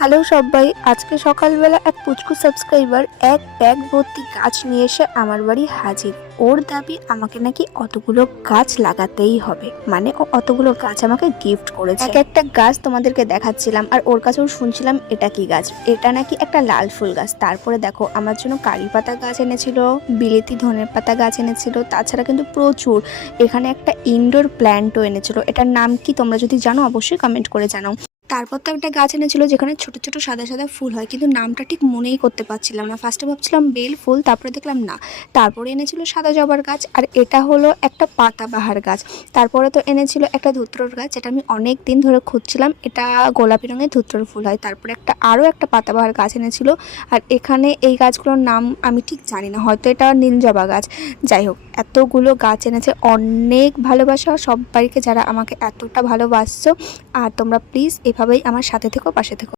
Hello সবাই, আজকে সকালবেলা এক পুচকু সাবস্ক্রাইবার এক ব্যাগ ভর্তি গাছ নিয়ে এসে আমার বাড়ি হাজির। ওর দাবি আমাকে নাকি অতগুলো গাছ লাগাতেই হবে, মানে ও অতগুলো গাছ আমাকে গিফট করেছে। এক একটা গাছ তোমাদেরকে দেখাচ্ছিলাম আর ওর কাছেও শুনছিলাম এটা কি গাছ। এটা নাকি একটা লাল ফুল গাছ। তারপরে দেখো আমার জন্য কারি পাতা গাছ এনেছিল, বিলেতি ধনের পাতা গাছ এনেছিল, তাছাড়া কিন্তু প্রচুর এখানে একটা ইনডোর প্ল্যান্টও এনেছিল। এটার নাম কি তোমরা যদি জানো অবশ্যই কমেন্ট করে জানাও। তারপর তো একটা গাছ এনেছিল যেখানে ছোট ছোট সাদা সাদা ফুল হয়, কিন্তু নামটা ঠিক মনেই করতে পারছিলাম না। ফার্স্টে ভাবছিলাম বেল ফুল, তারপরে দেখলাম না। তারপরে এনেছিল সাদা জবার গাছ, আর এটা হলো একটা পাতাবাহার গাছ। তারপরে তো এনেছিল একটা ধুত্রর গাছ, যেটা আমি অনেক দিন ধরে খুঁজছিলাম। এটা গোলাপি রঙের ধুত্রর ফুল হয়। তারপরে আরও একটা পাতাবাহার গাছ এনেছিল। আর এখানে এই গাছগুলোর নাম আমি ঠিক জানি না, হয়তো এটা নীল জবা গাছ। যাই হোক, এতগুলো গাছ এনেছে। অনেক ভালোবাসা সবাইকে যারা আমাকে এতটা ভালোবাসছো। আর তোমরা প্লিজ এভাবেই আমার সাথে থেকো, পাশে থেকো।